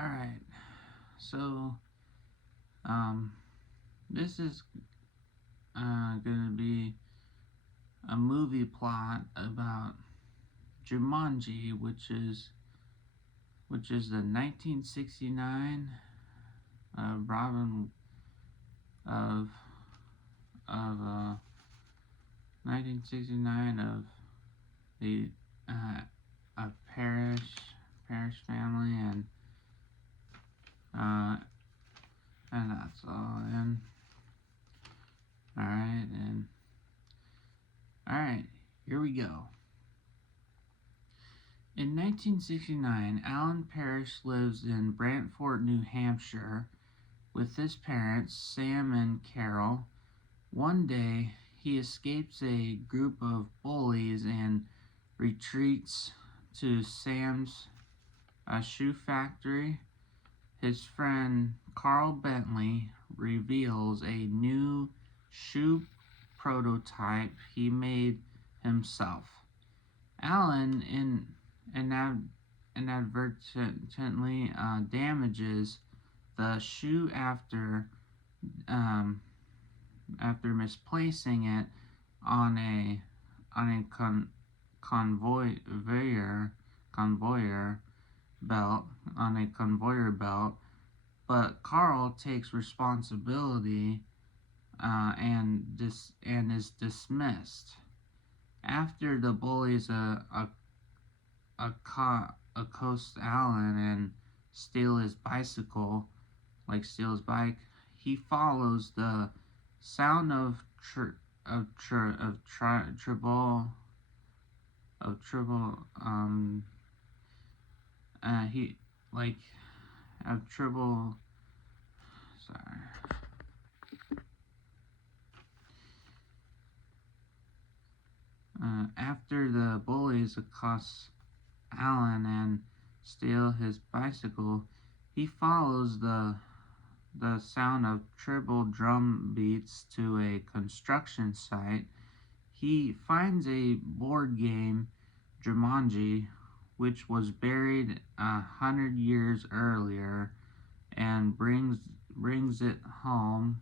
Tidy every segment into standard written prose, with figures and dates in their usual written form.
Alright, so, um, this is gonna be a movie plot about Jumanji, which is the 1969 Robin of 1969 of the a parish family uh, and that's all. And all right, here we go. In 1969, Alan Parrish lives in Brantford, New Hampshire, with his parents, Sam and Carol. One day, he escapes a group of bullies and retreats to Sam's shoe factory. His friend Carl Bentley reveals a new shoe prototype he made himself. Alan inadvertently damages the shoe after misplacing it on a conveyor belt, but Carl takes responsibility and is dismissed. After the bullies accost Alan and steal his bike, he follows the sound of treble he like of treble sorry after the bullies accost Alan and steal his bicycle, he follows the sound of treble drum beats to a construction site. He finds a board game, Jumanji, which was buried 100 years earlier, and brings it home.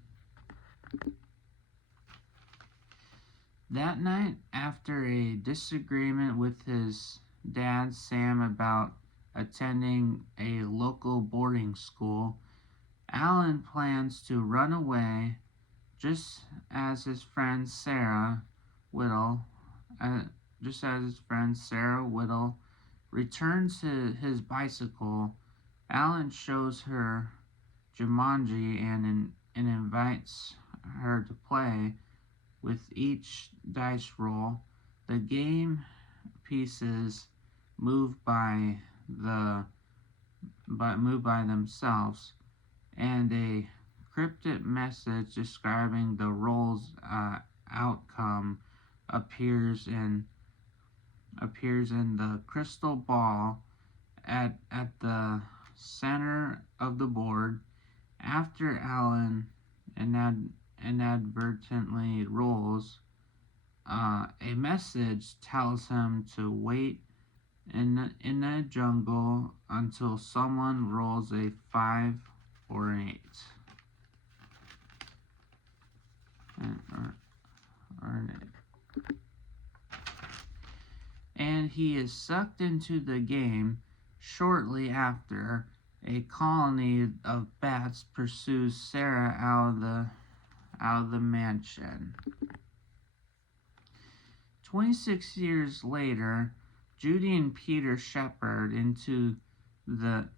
That night, after a disagreement with his dad, Sam, about attending a local boarding school, Alan plans to run away just as his friend Sarah Whittle returns to his bicycle. Alan shows her Jumanji and invites her to play. With each dice roll, the game pieces move by themselves, and a cryptic message describing the roll's outcome appears in the crystal ball at the center of the board. After Alan inadvertently rolls, a message tells him to wait in the jungle until someone rolls a 5 or an 8. And he is sucked into the game. Shortly after, a colony of bats pursues Sarah out of the mansion. 26 years later, Judy and Peter shepherd into the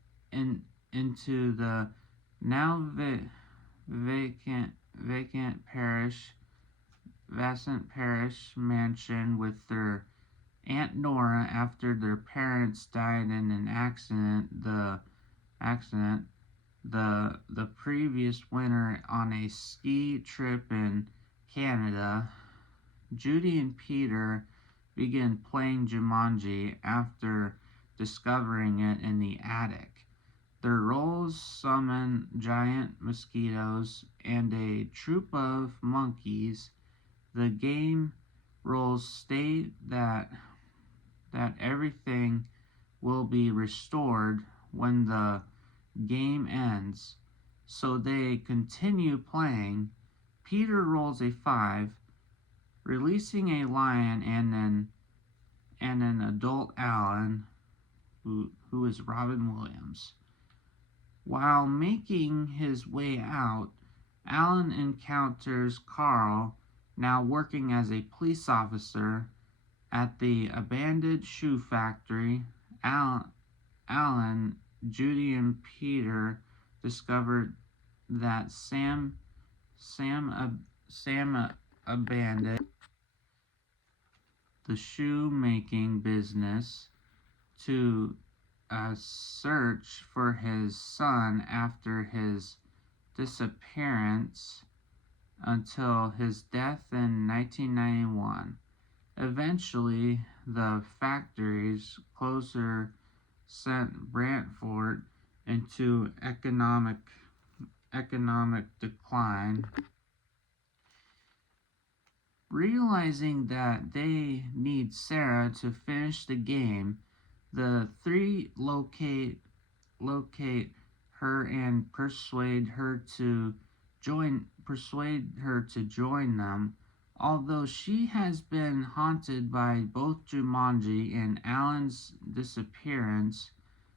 now vacant parish mansion with their Aunt Nora after their parents died in an accident the previous winter on a ski trip in Canada. Judy and Peter begin playing Jumanji after discovering it in the attic. Their rolls summon giant mosquitoes and a troop of monkeys. The game rules state that everything will be restored when the game ends. So they continue playing. Peter rolls a 5, releasing a lion and an adult Alan, who is Robin Williams. While making his way out, Alan encounters Carl, now working as a police officer at the abandoned shoe factory. Alan, Judy, and Peter discovered that Sam abandoned the shoemaking business to search for his son after his disappearance until his death in 1991. Eventually, the factory's closure sent Brantford into economic decline. Realizing that they need Sarah to finish the game, the three locate her and persuade her to join them. Although she has been haunted by both Jumanji and Alan's disappearance,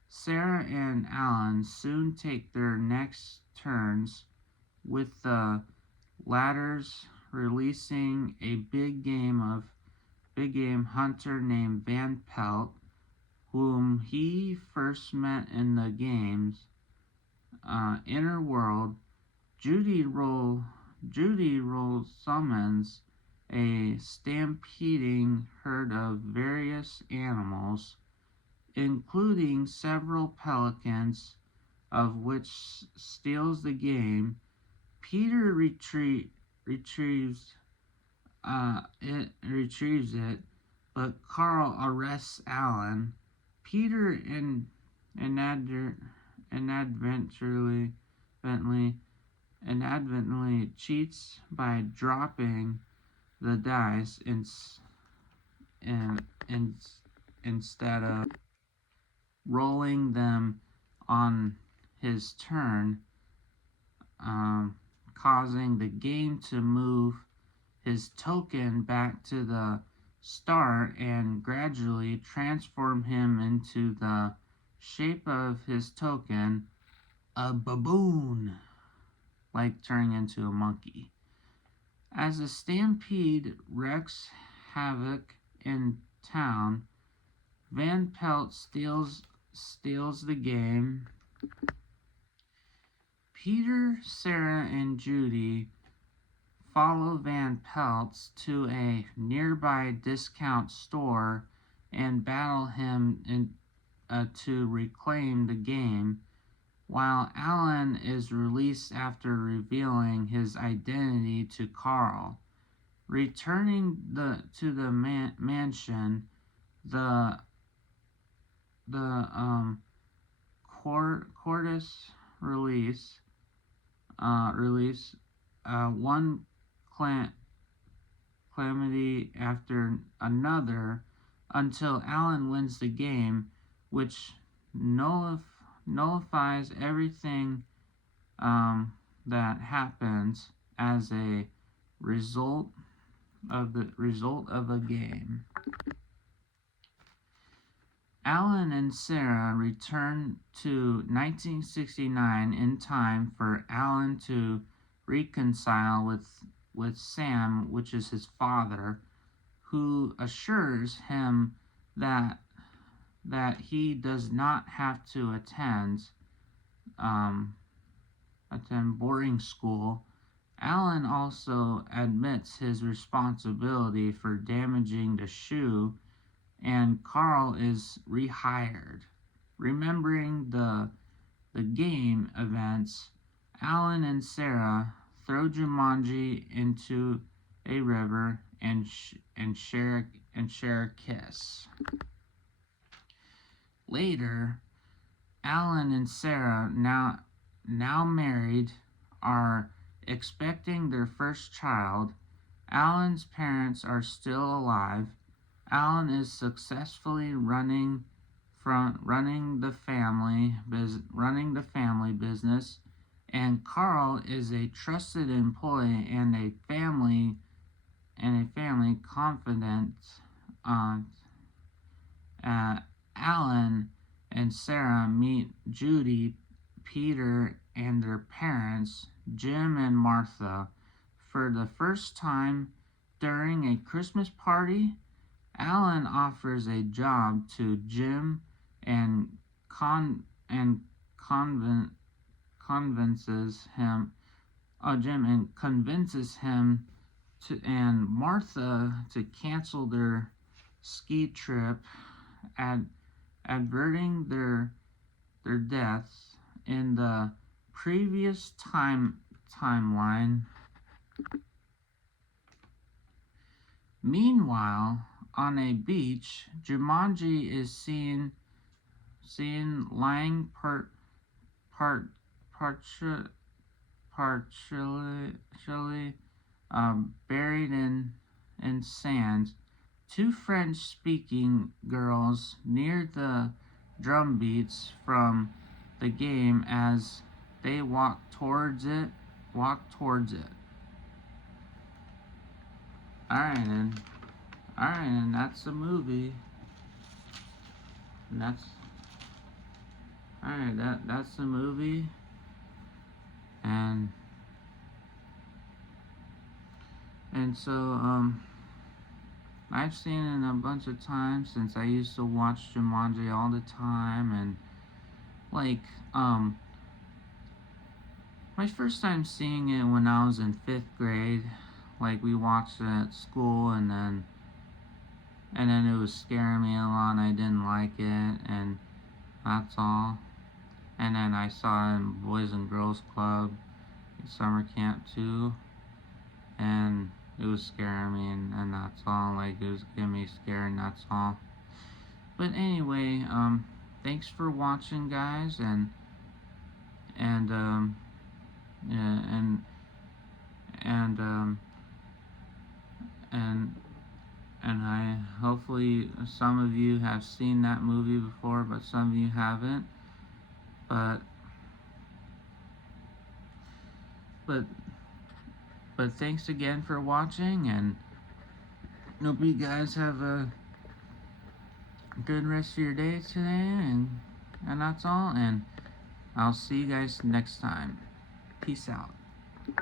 Sarah and Alan soon take their next turns, with the latter's releasing a big game hunter named Van Pelt, whom he first met in the game's inner world. Judy Roll summons a stampeding herd of various animals, including several pelicans, of which steals the game. Peter retrieves it, but Carl arrests Alan. Peter inadvertently cheats by dropping the dice instead of rolling them on his turn, causing the game to move his token back to the start and gradually transform him into the shape of his token, a baboon, like turning into a monkey. As the stampede wreaks havoc in town, Van Pelt steals the game. Peter, Sarah, and Judy follow Van Pelt to a nearby discount store and battle him to reclaim the game, while Alan is released after revealing his identity to Carl. Returning to the mansion, the Cordis release one calamity after another until Alan wins the game, which nullifies everything that happens as a result of a game. Alan and Sarah return to 1969 in time for Alan to reconcile with Sam, which is his father, who assures him that he does not have to attend boarding school. Alan also admits his responsibility for damaging the shoe, and Carl is rehired. Remembering the game events, Alan and Sarah throw Jumanji into a river and share a kiss. Later, Alan and Sarah, now married, are expecting their first child. Alan's parents are still alive. Alan is successfully running from running the family business, and Carl is a trusted employee and a family confidant aunt. Alan and Sarah meet Judy, Peter, and their parents, Jim and Martha, for the first time during a Christmas party. Alan offers a job to Jim and convinces him. Jim and convinces him to and Martha to cancel their ski trip, averting their deaths in the previous timeline. Meanwhile, on a beach, Jumanji is seen lying partially buried in sand. Two French-speaking girls near the drum beats from the game as they walk towards it. Alright, and that's the movie. And that's the movie. And so I've seen it a bunch of times since I used to watch Jumanji all the time, and like my first time seeing it when I was in 5th grade, like we watched it at school, and then it was scaring me a lot and I didn't like it, and that's all. And then I saw it in Boys and Girls Club summer camp too, and it was scaring me, and that's all. Like, it was getting me scared, and that's all. But anyway, thanks for watching, guys, and I hopefully some of you have seen that movie before, but some of you haven't. But thanks again for watching, and hope you guys have a good rest of your day today, and that's all, and I'll see you guys next time. Peace out.